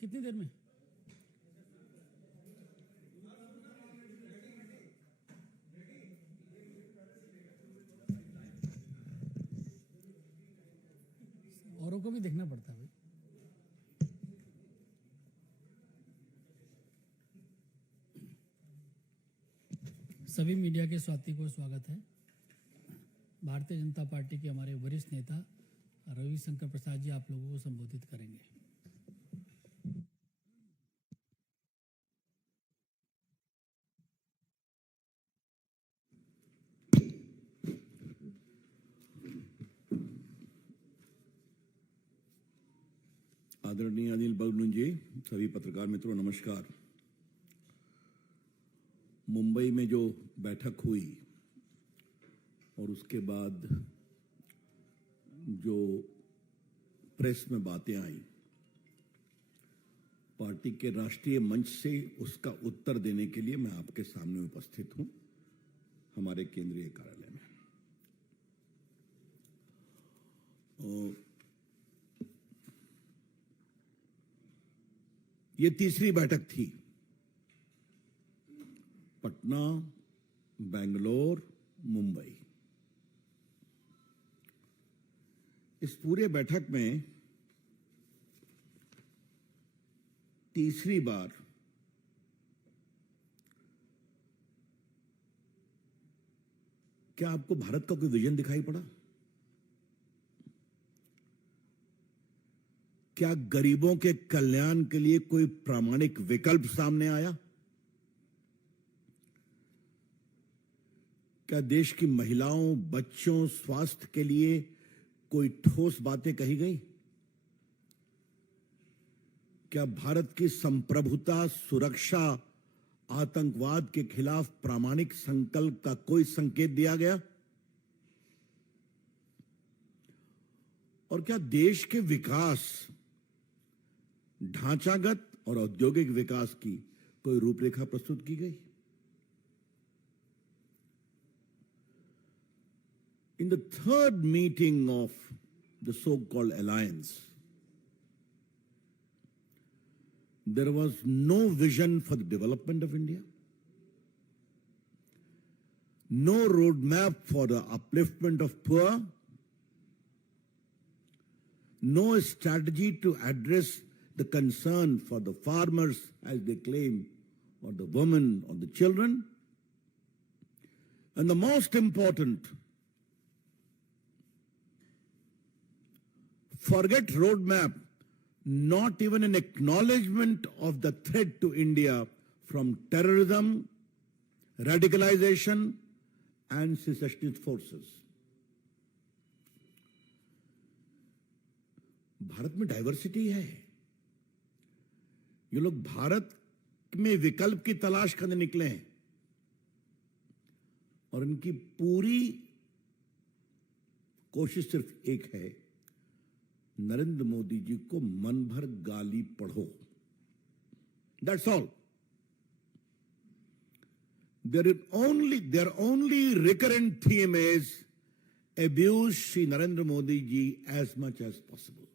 कितनी देर में? औरों को भी देखना पड़ता है भाई। सभी मीडिया के साथी को स्वागत है। भारतीय जनता पार्टी के हमारे वरिष्ठ नेता रविशंकर प्रसाद जी आप लोगों को संबोधित करेंगे। आदरणीय अनिल बलून जी, सभी पत्रकार मित्रों नमस्कार। मुंबई में जो बैठक हुई और उसके बाद जो प्रेस में बातें आई, पार्टी के राष्ट्रीय मंच से उसका उत्तर देने के लिए मैं आपके सामने उपस्थित हूं, हमारे केंद्रीय कार्यालय में। ये तीसरी बैठक थी। पटना, बेंगलोर, मुंबई, इस पूरे बैठक में तीसरी बार क्या आपको भारत का कोई विजन दिखाई पड़ा? क्या गरीबों के कल्याण के लिए कोई प्रामाणिक विकल्प सामने आया? क्या देश की महिलाओं, बच्चों, स्वास्थ्य के लिए कोई ठोस बातें कही गई? क्या भारत की संप्रभुता, सुरक्षा, आतंकवाद के खिलाफ प्रामाणिक संकल्प का कोई संकेत दिया गया? और क्या देश के विकास, ढांचागत और औद्योगिक विकास की कोई रूपरेखा प्रस्तुत की गई? In the third meeting of the so-called alliance, there was no vision for the development of India, no roadmap for the upliftment of poor, no strategy to address the concern for the farmers, as they claim, or the women, or the children. And the most important, forget roadmap, not even an acknowledgement of the threat to India from terrorism, radicalization, and secessionist forces. Bharat में diversity है। ये लोग भारत में विकल्प की तलाश करने निकले हैं और इनकी पूरी कोशिश सिर्फ एक है, नरेंद्र मोदी जी को मन भर गाली पढ़ो। That's all. Their only recurrent theme is abuse Shri Narendra Modi ji as much as possible.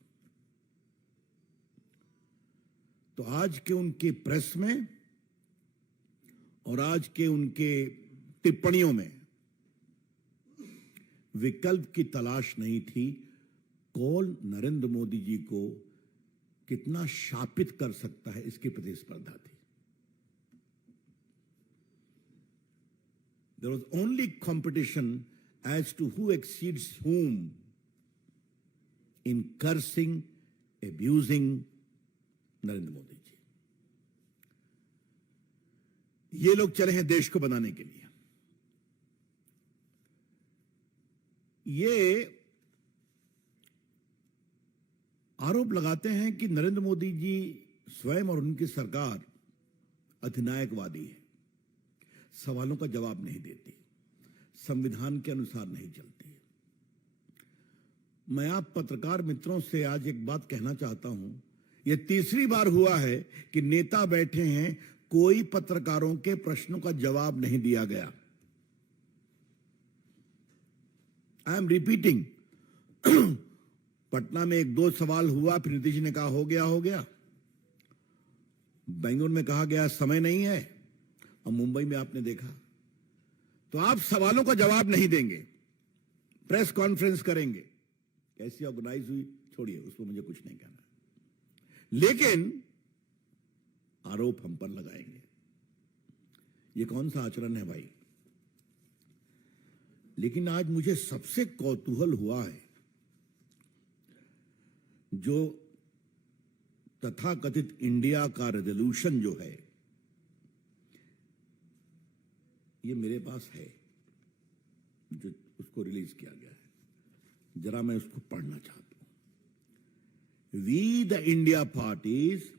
तो आज के उनके प्रेस में और आज के उनके टिप्पणियों में विकल्प की तलाश नहीं थी। कौन नरेंद्र मोदी जी को कितना शापित कर सकता है, इसकी प्रतिस्पर्धा थी। There was only competition as to who exceeds whom in cursing, abusing Narendra Modi ji. ये लोग चले हैं देश को बनाने के लिए। ये आरोप लगाते हैं कि नरेंद्र मोदी जी स्वयं और उनकी सरकार अधिनायकवादी है, सवालों का जवाब नहीं देती, संविधान के अनुसार नहीं चलती। मैं आप पत्रकार मित्रों से आज एक बात कहना चाहता हूं, यह तीसरी बार हुआ है कि नेता बैठे हैं, कोई पत्रकारों के प्रश्नों का जवाब नहीं दिया गया। आई एम रिपीटिंग, पटना में एक दो सवाल हुआ, फिर नीतीश जी ने कहा हो गया। बेंगलुरु में कहा गया समय नहीं है, और मुंबई में आपने देखा। तो आप सवालों का जवाब नहीं देंगे, प्रेस कॉन्फ्रेंस करेंगे, कैसी ऑर्गेनाइज हुई छोड़िए, उसको मुझे कुछ नहीं कहना, लेकिन आरोप हम पर लगाएंगे। ये कौन सा आचरण है भाई? लेकिन आज मुझे सबसे कौतूहल हुआ है, जो तथाकथित इंडिया का रेजोल्यूशन जो है, ये मेरे पास है, जो उसको रिलीज किया गया है, जरा मैं उसको पढ़ना चाहता हूं। We the India parties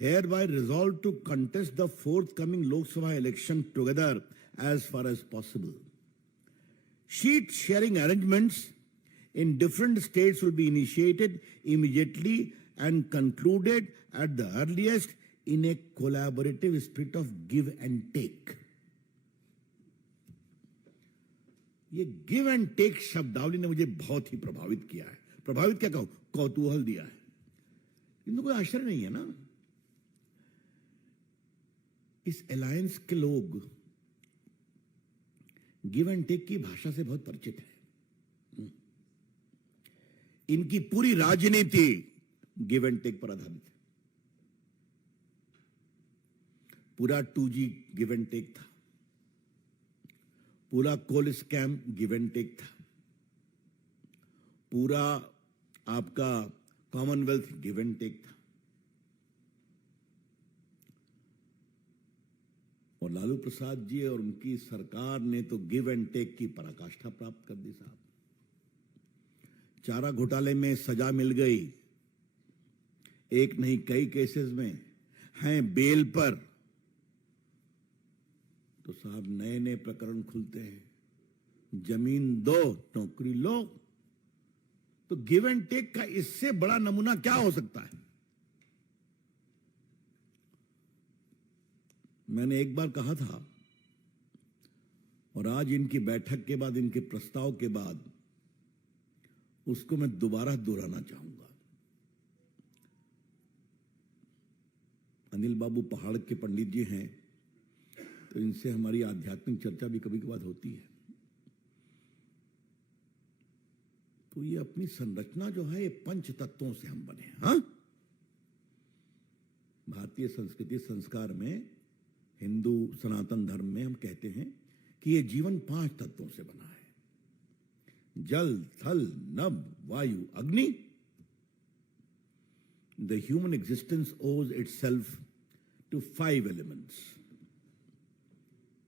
hereby resolve to contest the forthcoming Lok Sabha election together as far as possible. Sheet sharing arrangements in different states will be initiated immediately and concluded at the earliest in a collaborative spirit of give and take. ये give and take शब्दावली ने मुझे बहुत ही प्रभावित किया है। प्रभावित क्या कहूं, कौतूहल दिया है। इनको कोई आश्चर्य नहीं है ना, इस अलायंस के लोग गिव एंड टेक की भाषा से बहुत परिचित है। इनकी पूरी राजनीति गिव एंड टेक पर आधारित है। पूरा 2G गिव एंड टेक था, पूरा कोल स्कैम गिव एंड टेक था, पूरा आपका कॉमनवेल्थ गिव एंड टेक था। और लालू प्रसाद जी और उनकी सरकार ने तो गिव एंड टेक की पराकाष्ठा प्राप्त कर दी साहब। चारा घोटाले में सजा मिल गई, एक नहीं कई केसेस में हैं बेल पर, तो साहब नए नए प्रकरण खुलते हैं। जमीन दो नौकरी लो, तो गिव एंड टेक का इससे बड़ा नमूना क्या हो सकता है? मैंने एक बार कहा था, और आज इनकी बैठक के बाद, इनके प्रस्ताव के बाद उसको मैं दोबारा दोहराना चाहूंगा। अनिल बाबू पहाड़ के पंडित जी हैं, तो इनसे हमारी आध्यात्मिक चर्चा भी कभी कभार होती है। तो ये अपनी संरचना जो है, ये पंच तत्वों से हम बने हैं। हाँ, भारतीय संस्कृति संस्कार में, हिंदू सनातन धर्म में हम कहते हैं कि ये जीवन 5 तत्वों से बना है: जल, थल, नभ, वायु, अग्नि। The human existence owes itself to 5 elements: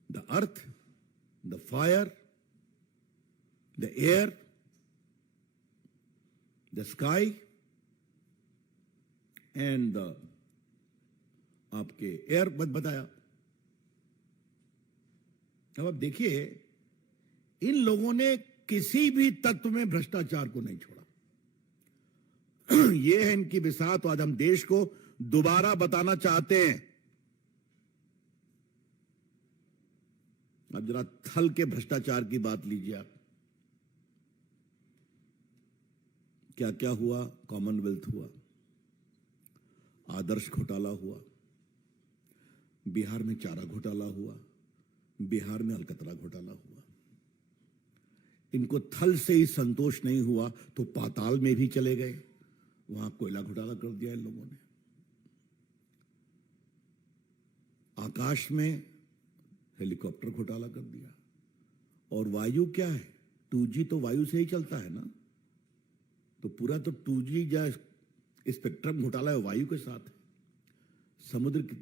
the earth, the fire, the air, the sky and the आपके एयर बताया। अब आप देखिए, इन लोगों ने किसी भी तत्व में भ्रष्टाचार को नहीं छोड़ा। यह है इनकी बिसात। आज हम देश को दोबारा बताना चाहते हैं। अब जरा थल के भ्रष्टाचार की बात लीजिए आप। क्या क्या हुआ? कॉमनवेल्थ हुआ, आदर्श घोटाला हुआ, बिहार में चारा घोटाला हुआ, बिहार में अलकतरा घोटाला हुआ। इनको थल से ही संतोष नहीं हुआ तो पाताल में भी चले गए, वहां कोयला घोटाला कर दिया इन लोगों ने। आकाश में हेलीकॉप्टर घोटाला कर दिया। और वायु क्या है? 2G तो वायु से ही चलता है ना, तो पूरा तो 2G या स्पेक्ट्रम घोटाला है वायु के साथ है। समुद्र की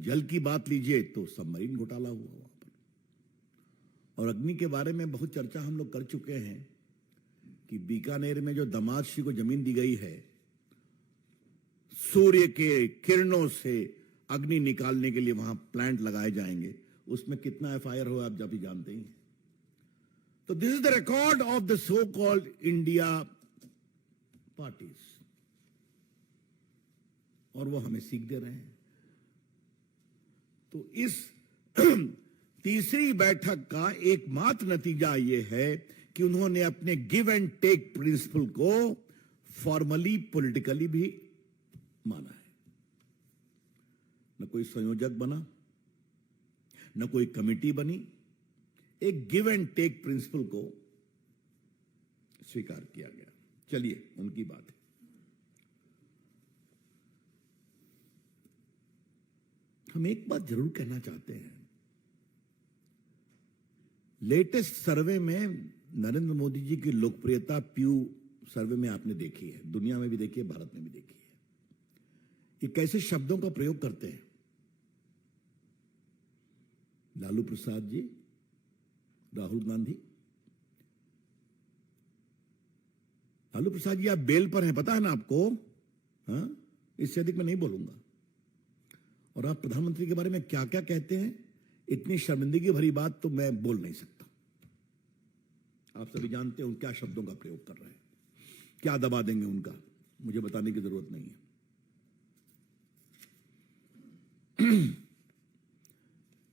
जल की बात लीजिए तो सबमरीन घोटाला हुआ वहां पर। और अग्नि के बारे में बहुत चर्चा हम लोग कर चुके हैं कि बीकानेर में जो दमादशी को जमीन दी गई है, सूर्य के किरणों से अग्नि निकालने के लिए वहां प्लांट लगाए जाएंगे, उसमें कितना FIR हो आप जब ही जानते ही। तो this is the record of the so called India parties, और वो हमें सीख दे रहे हैं। तो इस तीसरी बैठक का एकमात्र नतीजा यह है कि उन्होंने अपने गिव एंड टेक प्रिंसिपल को फॉर्मली पॉलिटिकली भी माना है। कोई संयोजक बना, न कोई कमेटी बनी। एक गिव एंड टेक प्रिंसिपल को स्वीकार किया गया। चलिए उनकी बात है। हम एक बात जरूर कहना चाहते हैं, लेटेस्ट सर्वे में नरेंद्र मोदी जी की लोकप्रियता प्यू सर्वे में आपने देखी है, दुनिया में भी देखी है, भारत में भी देखी है। ये कैसे शब्दों का प्रयोग करते हैं। लालू प्रसाद जी, राहुल गांधी। लालू प्रसाद जी आप बेल पर हैं, पता है ना आपको? हाँ, इससे अधिक मैं नहीं बोलूंगा। और आप प्रधानमंत्री के बारे में क्या क्या कहते हैं, इतनी शर्मिंदगी भरी बात तो मैं बोल नहीं सकता। आप सभी जानते हैं उन क्या शब्दों का प्रयोग कर रहे हैं, क्या दबा देंगे उनका, मुझे बताने की जरूरत नहीं है।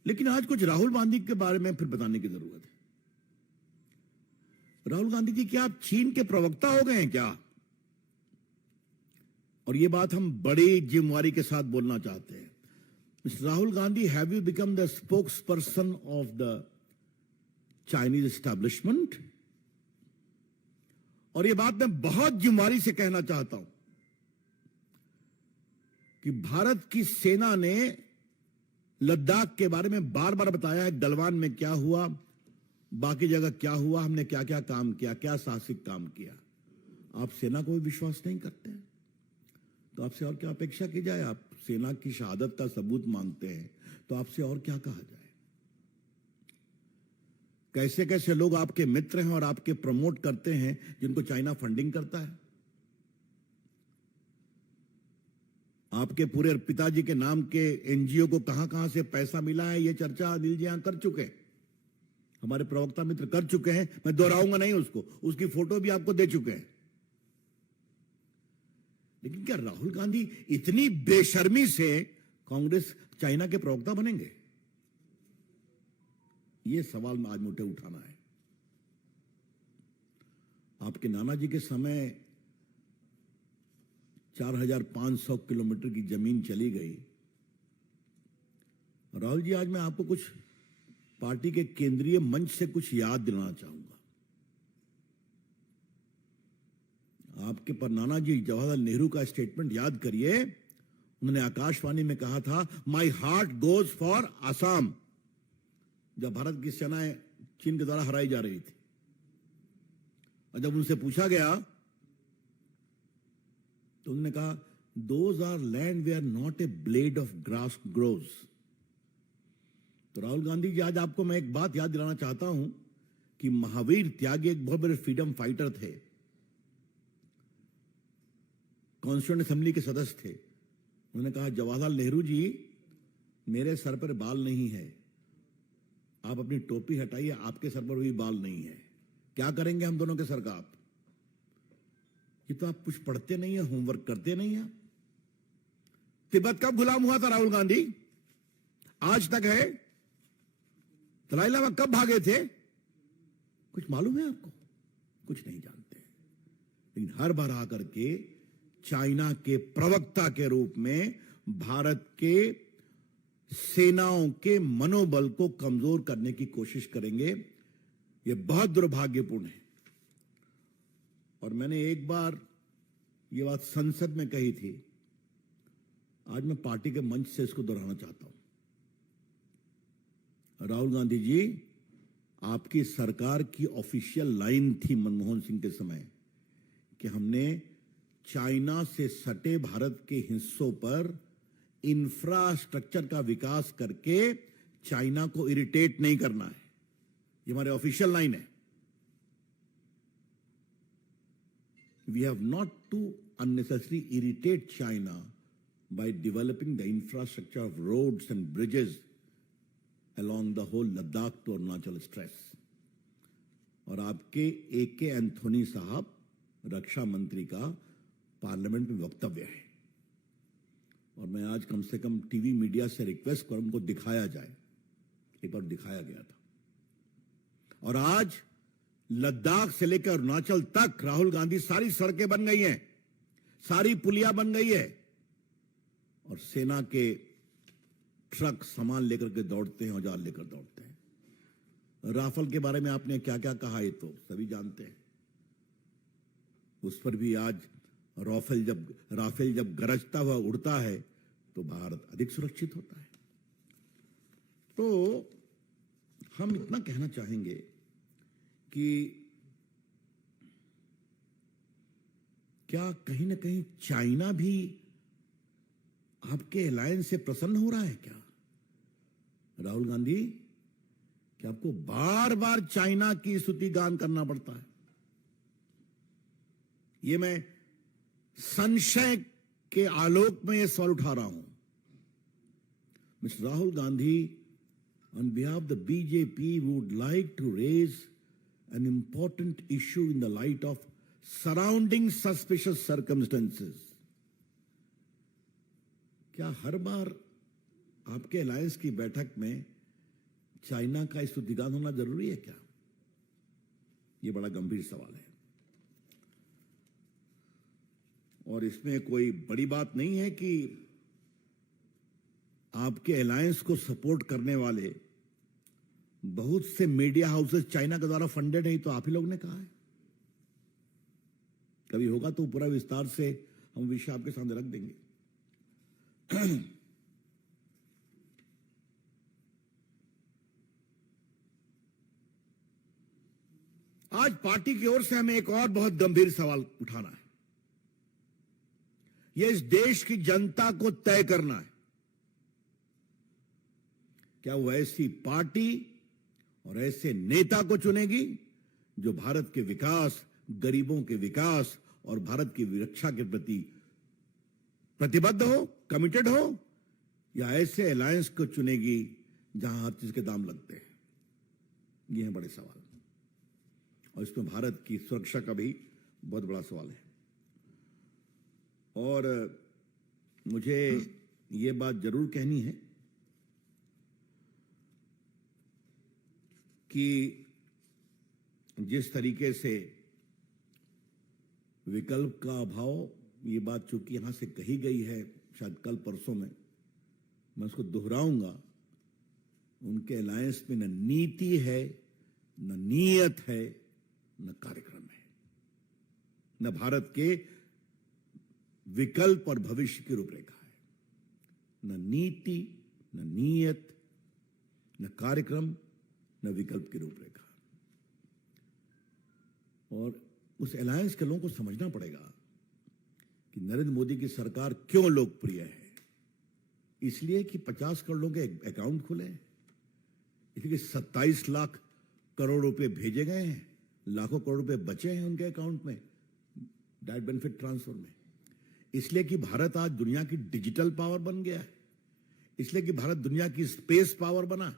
लेकिन आज कुछ राहुल गांधी के बारे में फिर बताने की जरूरत है। राहुल गांधी जी, क्या आप चीन के प्रवक्ता हो गए हैं क्या? और ये बात हम बड़ी जिम्मेवारी के साथ बोलना चाहते हैं। Mister Rahul Gandhi, have you become the spokes person of the Chinese establishment? और ये बात मैं बहुत जिम्मेवारी से कहना चाहता हूं कि भारत की सेना ने लद्दाख के बारे में बार बार बताया है, गलवान में क्या हुआ, बाकी जगह क्या हुआ, हमने क्या क्या काम किया, क्या साहसिक काम किया। आप सेना को भी विश्वास नहीं करते हैं, तो आपसे और क्या अपेक्षा की जाए? आप सेना की शहादत का सबूत मांगते हैं, तो आपसे और क्या कहा जाए? कैसे कैसे लोग आपके मित्र हैं और आपके प्रमोट करते हैं, जिनको चाइना फंडिंग करता है। आपके पूरे पिताजी के नाम के एनजीओ को कहां कहां से पैसा मिला है, यह चर्चा अनिल जी यहां कर चुके हैं, हमारे प्रवक्ता मित्र कर चुके हैं। मैं दोहराऊंगा नहीं उसको, उसकी फोटो भी आपको दे चुके हैं। लेकिन क्या राहुल गांधी इतनी बेशर्मी से कांग्रेस चाइना के प्रवक्ता बनेंगे? यह सवाल आज मुझे उठाना है। आपके नाना जी के समय 4500 किलोमीटर की जमीन चली गई। राहुल जी, आज मैं आपको कुछ पार्टी के केंद्रीय मंच से कुछ याद दिलाना चाहूंगा। आपके पर नाना जी जवाहरलाल नेहरू का स्टेटमेंट याद करिए। उन्होंने आकाशवाणी में कहा था, my heart goes for Assam, जब भारत की सेनाएं चीन के द्वारा हराई जा रही थी। और जब उनसे पूछा गया तो उन्होंने कहा, those are land where not a blade of grass grows. तो राहुल गांधी जी, आज आपको मैं एक बात याद दिलाना चाहता हूं कि महावीर त्यागी एक बहुत बड़े फ्रीडम फाइटर थे, कॉन्स्टिट्यूएंट असेंबली के सदस्य थे। उन्होंने कहा, जवाहरलाल नेहरू जी, मेरे सर पर बाल नहीं है, आप अपनी टोपी हटाइए, आपके सर पर भी बाल नहीं है, क्या करेंगे हम दोनों के सर का आप? ये तो आप कुछ पढ़ते नहीं है, होमवर्क करते नहीं है। तिब्बत कब गुलाम हुआ था राहुल गांधी? आज तक है। दलाई लामा कब भागे थे? कुछ मालूम है आपको? कुछ नहीं जानते। लेकिन हर बार आकर के चाइना के प्रवक्ता के रूप में भारत के सेनाओं के मनोबल को कमजोर करने की कोशिश करेंगे। यह बहुत दुर्भाग्यपूर्ण है। और मैंने एक बार यह बात संसद में कही थी, आज मैं पार्टी के मंच से इसको दोहराना चाहता हूं। राहुल गांधी जी, आपकी सरकार की ऑफिशियल लाइन थी मनमोहन सिंह के समय कि हमने चाइना से सटे भारत के हिस्सों पर इंफ्रास्ट्रक्चर का विकास करके चाइना को इरिटेट नहीं करना है। ये हमारे ऑफिशियल लाइन है। We have not to unnecessarily irritate China by developing the infrastructure of roads and bridges along the whole Ladakh to Arunachal Express. और आपके AK एंथोनी साहब रक्षा मंत्री का पार्लियामेंट में वक्तव्य है, और मैं आज कम से कम टीवी मीडिया से रिक्वेस्ट करूं उनको दिखाया जाए। एक बार दिखाया गया था। और आज लद्दाख से लेकर अरुणाचल तक राहुल गांधी, सारी सड़कें बन गई हैं, सारी पुलिया बन गई है, और सेना के ट्रक सामान लेकर के दौड़ते हैं, औजार लेकर दौड़ते हैं। राफेल के बारे में आपने क्या क्या कहा ये तो सभी जानते हैं। उस पर भी आज राफेल जब गरजता हुआ उड़ता है तो भारत अधिक सुरक्षित होता है। तो हम इतना कहना चाहेंगे कि क्या कहीं ना कहीं चाइना भी आपके अलायंस से प्रसन्न हो रहा है क्या? राहुल गांधी, क्या आपको बार बार चाइना की स्तुति गान करना पड़ता है? ये मैं संशय के आलोक में यह सवाल उठा रहा हूं। Mister Rahul Gandhi, on behalf of the BJP, we would like to raise an important issue in the light of surrounding suspicious circumstances. क्या हर बार आपके अलायंस की बैठक में चाइना का स्तुतिगान होना जरूरी है क्या? यह बड़ा गंभीर सवाल है और इसमें कोई बड़ी बात नहीं है कि आपके अलायंस को सपोर्ट करने वाले बहुत से मीडिया हाउसेस चाइना के द्वारा फंडेड है, तो आप ही लोग ने कहा है। कभी होगा तो पूरा विस्तार से हम विषय आपके सामने रख देंगे। आज पार्टी की ओर से हमें एक और बहुत गंभीर सवाल उठाना है। यह इस देश की जनता को तय करना है, क्या वो ऐसी पार्टी और ऐसे नेता को चुनेगी जो भारत के विकास, गरीबों के विकास और भारत की रक्षा के प्रति प्रतिबद्ध हो, कमिटेड हो, या ऐसे अलायंस को चुनेगी जहां हर चीज के दाम लगते हैं? ये है बड़े सवाल और इसमें भारत की सुरक्षा का भी बहुत बड़ा सवाल है। और मुझे ये बात जरूर कहनी है कि जिस तरीके से विकल्प का अभाव, ये बात चूंकि यहां से कही गई है शायद कल परसों में, मैं उसको दोहराऊंगा। उनके अलायंस में न नीति है, न नीयत है, न कार्यक्रम है, न भारत के विकल्प और भविष्य की रूपरेखा है। न नीति, न नीयत, न कार्यक्रम, न विकल्प की रूपरेखा। और उस अलायंस के लोगों को समझना पड़ेगा कि नरेंद्र मोदी की सरकार क्यों लोकप्रिय है। इसलिए कि 50 करोड़ लोगों के अकाउंट खुले हैं, इसलिए 27 लाख करोड़ रुपए भेजे गए हैं, लाखों करोड़ रुपए बचे हैं उनके अकाउंट में डायरेक्ट बेनिफिट ट्रांसफर में, इसलिए कि भारत आज दुनिया की डिजिटल पावर बन गया है, इसलिए कि भारत दुनिया की स्पेस पावर बना,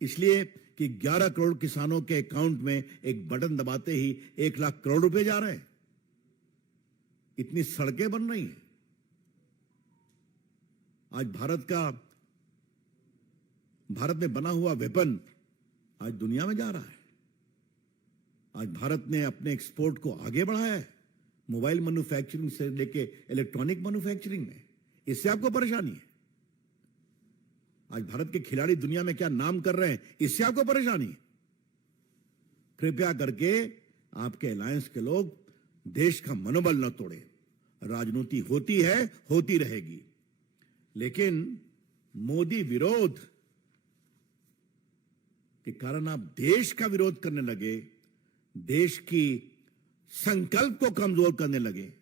इसलिए कि 11 करोड़ किसानों के अकाउंट में एक बटन दबाते ही 1 लाख करोड़ रुपए जा रहे हैं, इतनी सड़कें बन रही हैं। आज भारत में बना हुआ वेपन आज दुनिया में जा रहा है। आज भारत ने अपने एक्सपोर्ट को आगे बढ़ाया है, मोबाइल मैन्युफैक्चरिंग से लेके इलेक्ट्रॉनिक मैन्युफैक्चरिंग में। इससे आपको परेशानी है? आज भारत के खिलाड़ी दुनिया में क्या नाम कर रहे हैं, इससे आपको परेशानी है? कृपया करके आपके अलायंस के लोग देश का मनोबल न तोड़े। राजनीति होती है, होती रहेगी, लेकिन मोदी विरोध के कारण आप देश का विरोध करने लगे, देश की संकल्प को कमजोर करने लगे,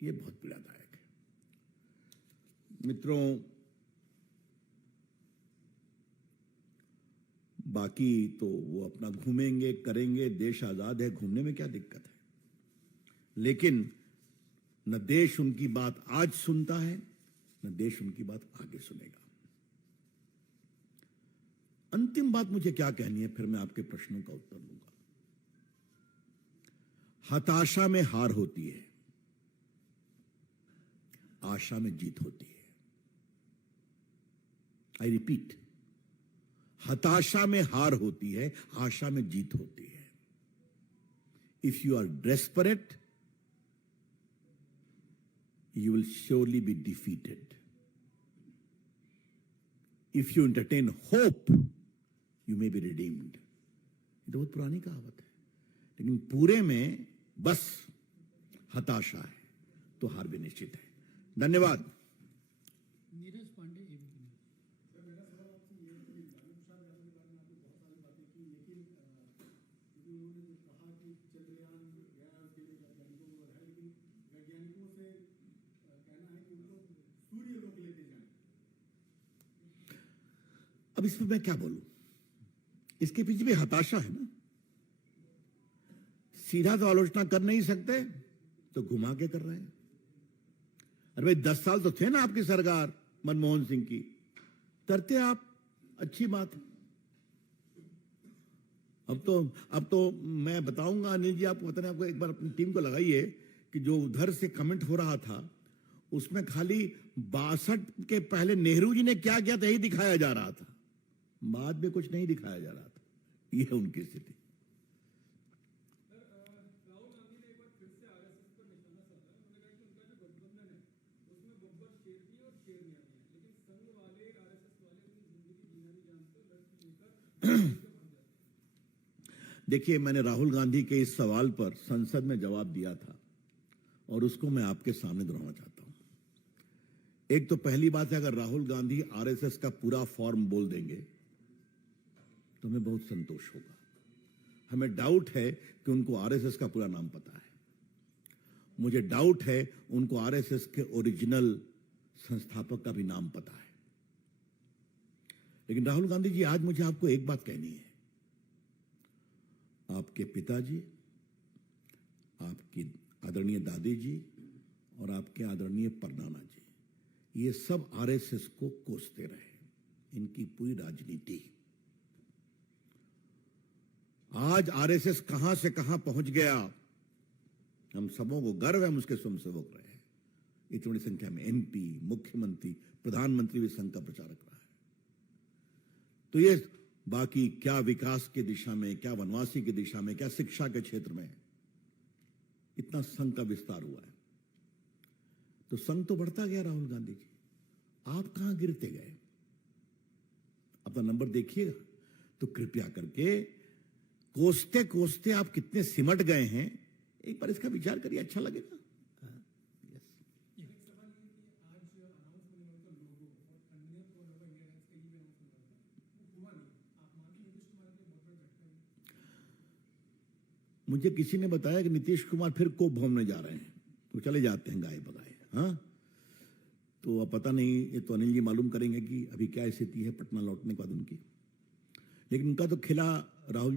यह बहुत पीड़ादायक है। मित्रों, बाकी तो वो अपना घूमेंगे, करेंगे, देश आजाद है, घूमने में क्या दिक्कत है। लेकिन न देश उनकी बात आज सुनता है, न देश उनकी बात आगे सुनेगा। अंतिम बात मुझे क्या कहनी है, फिर मैं आपके प्रश्नों का उत्तर दूंगा। हताशा में हार होती है, आशा में जीत होती है। आई रिपीट, हताशा में हार होती है, आशा में जीत होती है। If you are desperate, you will surely be defeated. If you entertain hope you may be redeemed. ये तो बहुत पुरानी कहावत है, लेकिन पूरे में बस हताशा है तो हार भी निश्चित है। धन्यवाद। Neeraj Pandey, ABP news. अब इसमें मैं क्या बोलूं, इसके पीछे भी हताशा है ना। सीधा तो आलोचना कर नहीं सकते तो घुमा के कर रहे हैं। अरे भाई 10 साल तो थे ना आपकी सरकार मनमोहन सिंह की, करते आप, अच्छी बात है। अब तो मैं बताऊंगा अनिल जी आपको, पता नहीं, आपको एक बार अपनी टीम को लगाइए कि जो उधर से कमेंट हो रहा था उसमें खाली 62 के पहले नेहरू जी ने क्या किया था यही दिखाया जा रहा था, बाद में कुछ नहीं दिखाया जा रहा था। ये है उनकी स्थिति। देखिए, मैंने राहुल गांधी के इस सवाल पर संसद में जवाब दिया था और उसको मैं आपके सामने दोहराना चाहता हूं। एक तो पहली बात है, अगर राहुल गांधी आरएसएस का पूरा फॉर्म बोल देंगे तो हमें बहुत संतोष होगा। हमें डाउट है कि उनको आरएसएस का पूरा नाम पता है। मुझे डाउट है उनको आरएसएस के ओरिजिनल संस्थापक का भी नाम पता है। लेकिन राहुल गांधी जी, आज मुझे आपको एक बात कहनी है। आपके पिताजी, आपकी आदरणीय दादी जी और आपके आदरणीय परनाना जी, ये सब आरएसएस को कोसते रहे, इनकी पूरी राजनीति। आज आरएसएस कहां से कहां पहुंच गया, हम सबों को गर्व है, हम उसके स्वयंसेवक रहे हैं। इतनी बड़ी संख्या में एमपी, मुख्यमंत्री, प्रधानमंत्री भी संघ का प्रचारक रहा है। तो ये बाकी क्या विकास की दिशा में, क्या वनवासी की दिशा में, क्या शिक्षा के क्षेत्र में इतना संघ का विस्तार हुआ है। तो संघ तो बढ़ता गया। राहुल गांधी जी, आप कहां गिरते गए? अपना नंबर देखिएगा तो कृपया करके, कोसते कोसते आप कितने सिमट गए हैं, एक बार इसका विचार करिए, अच्छा लगेगा। मुझे किसी ने बताया कि नीतीश कुमार फिर कोप भवन में जा रहे हैं, तो चले जाते हैं गाय बगाए। हाँ, तो अब पता नहीं, ये तो अनिल जी मालूम करेंगे कि अभी क्या स्थिति है पटना लौटने के बाद उनकी। लेकिन उनका तो खिला राहुल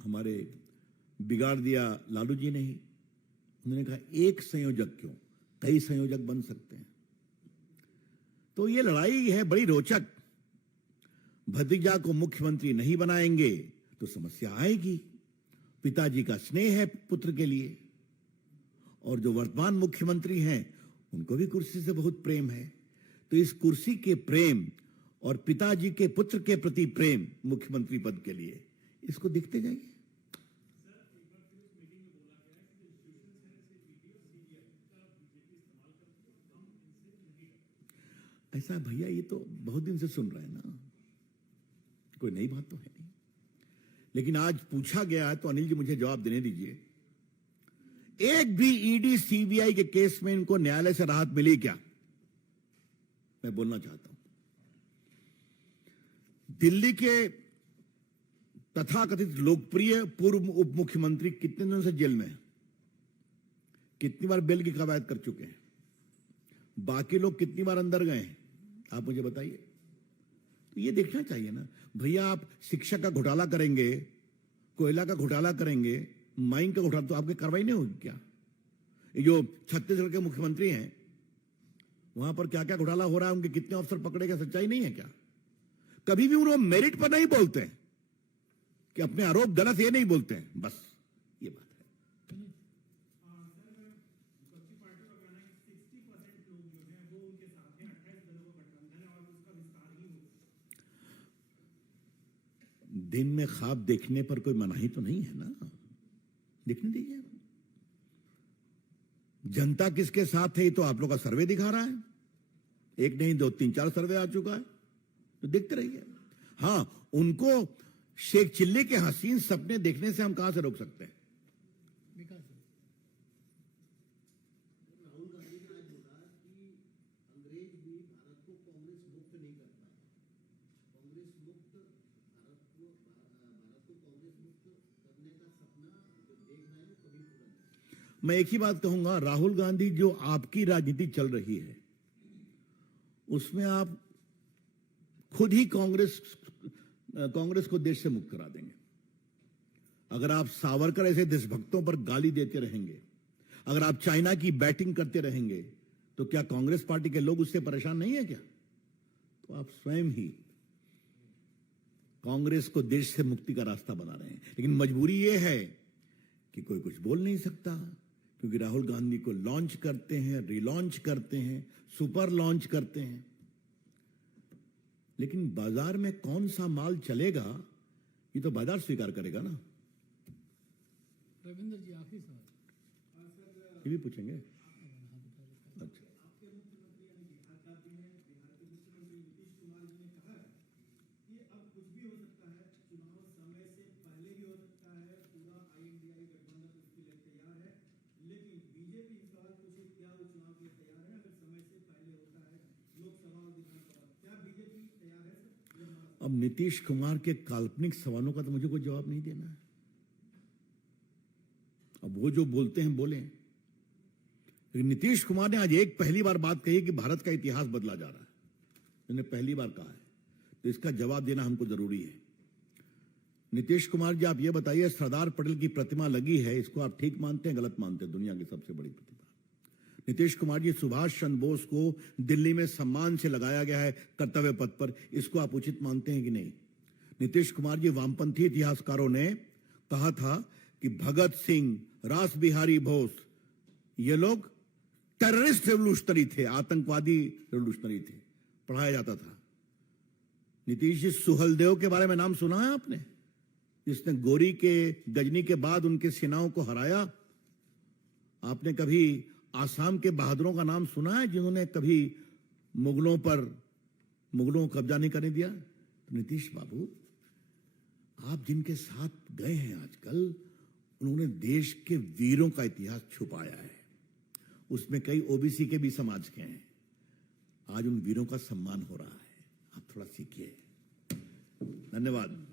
हमारे बिगाड़ दिया लालू जी ने ही। उन्होंने कहा एक संयोजक क्यों, कई संयोजक बन सकते हैं। तो ये लड़ाई है बड़ी रोचक। भतीजा को मुख्यमंत्री नहीं बनाएंगे तो समस्या आएगी। पिताजी का स्नेह है पुत्र के लिए, और जो वर्तमान मुख्यमंत्री हैं उनको भी कुर्सी से बहुत प्रेम है। तो इस कुर्सी के प्रेम और पिताजी के पुत्र के प्रति प्रेम मुख्यमंत्री पद के लिए, इसको देखते जाइए। ऐसा भैया, ये तो बहुत दिन से सुन रहे हैं ना, कोई नई बात तो है नहीं। लेकिन आज पूछा गया है तो अनिल जी मुझे जवाब देने दीजिए। एक भी ईडी सीबीआई के केस में इनको न्यायालय से राहत मिली क्या? मैं बोलना चाहता हूं। दिल्ली के तथाकथित लोकप्रिय पूर्व उप मुख्यमंत्री कितने दिनों से जेल में हैं? कितनी बार बेल की कवायद कर चुके हैं? बाकी लोग कितनी बार अंदर गए हैं? आप मुझे बताइए। तो ये देखना चाहिए ना भैया। आप शिक्षा का घोटाला करेंगे, कोयला का घोटाला करेंगे, माइन का घोटाला, तो आपकी कार्रवाई नहीं होगी क्या? ये जो छत्तीसगढ़ के मुख्यमंत्री हैं, वहां पर क्या क्या घोटाला हो रहा है, उनके कितने अफसर पकड़े गए, सच्चाई नहीं है क्या? कभी भी उन्होंने मेरिट पर नहीं बोलते हैं कि अपने आरोप गलत, ये नहीं बोलते हैं। बस ये बात है। दिन में ख्वाब देखने पर कोई मनाही तो नहीं है ना, देखने दीजिए। जनता किसके साथ है ये तो आप लोग का सर्वे दिखा रहा है। एक नहीं, दो, तीन, चार सर्वे आ चुका है, तो देखते रहिए। हाँ, उनको शेख चिल्ली के हसीन सपने देखने से हम कहां से रोक सकते हैं? विकास राहुल गांधी ने आज बोला कि अंग्रेज भी भारत को कांग्रेस मुक्त नहीं कर पाए। कांग्रेस मुक्त भारत को कांग्रेस मुक्त करने का सपना जो देख रहे हैं कभी पूरा नहीं। मैं एक ही बात कहूंगा, राहुल गांधी, जो आपकी राजनीति चल रही है उसमें आप खुद ही कांग्रेस को देश से मुक्त करा देंगे। अगर आप सावरकर ऐसे देशभक्तों पर गाली देते रहेंगे, अगर आप चाइना की बैटिंग करते रहेंगे, तो क्या कांग्रेस पार्टी के लोग उससे परेशान नहीं है क्या? तो आप स्वयं ही कांग्रेस को देश से मुक्ति का रास्ता बना रहे हैं। लेकिन मजबूरी यह है कि कोई कुछ बोल नहीं सकता, क्योंकि राहुल गांधी को लॉन्च करते हैं, रिलॉन्च करते हैं, सुपर लॉन्च करते हैं, लेकिन बाजार में कौन सा माल चलेगा ये तो बाजार स्वीकार करेगा ना। रविंद्र जी, आखिरी सवाल। ये भी पूछेंगे? अच्छा, आपके मुख्यमंत्री यानी बिहार का भी हैं, बिहार के मुख्यमंत्री नीतीश कुमार जी ने कहा है कि अब कुछ भी हो सकता है, चुनाव समय से पहले भी हो सकता है, पूरा INDI गठबंधन उसके लिए तैयार है, लेकिन बीजेपी इस सवाल पूछे क्या वो चुनाव के लिए तैयार है अगर समय से पहले होता है लोकसभा और विधानसभा? क्या बीजेपी तैयार है सर? अब नीतीश कुमार के काल्पनिक सवालों का तो मुझे कोई जवाब नहीं देना है। अब वो जो बोलते हैं बोले, लेकिन नीतीश कुमार ने आज एक पहली बार बात कही कि भारत का इतिहास बदला जा रहा है। उन्होंने पहली बार कहा है, तो इसका जवाब देना हमको जरूरी है। नीतीश कुमार जी, आप ये बताइए, सरदार पटेल की प्रतिमा लगी है, इसको आप ठीक मानते हैं, गलत मानते हैं? दुनिया की सबसे बड़ी प्रतिमा। नीतीश कुमार जी, सुभाष चंद्र बोस को दिल्ली में सम्मान से लगाया गया है कर्तव्य पथ पर, इसको आप उचित मानते हैं कि नहीं? नीतीश कुमार जी, वामपंथी इतिहासकारों ने कहा था कि भगत सिंह, रास बिहारी बोस, ये लोग टेररिस्ट रेवोल्यूशनरी थे, आतंकवादी रेवोल्यूशनरी थे, पढ़ाया जाता था। नीतीश जी, सुहलदेव के बारे में नाम सुना है आपने, जिसने गोरी के गजनी के बाद उनके सेनाओं को हराया? आपने कभी आसाम के बहादुरों का नाम सुना है जिन्होंने कभी मुगलों को कब्जा नहीं करने दिया? तो नीतीश बाबू, आप जिनके साथ गए हैं आजकल, उन्होंने देश के वीरों का इतिहास छुपाया है, उसमें कई ओबीसी के भी समाज के हैं। आज उन वीरों का सम्मान हो रहा है, आप थोड़ा सीखिए। धन्यवाद।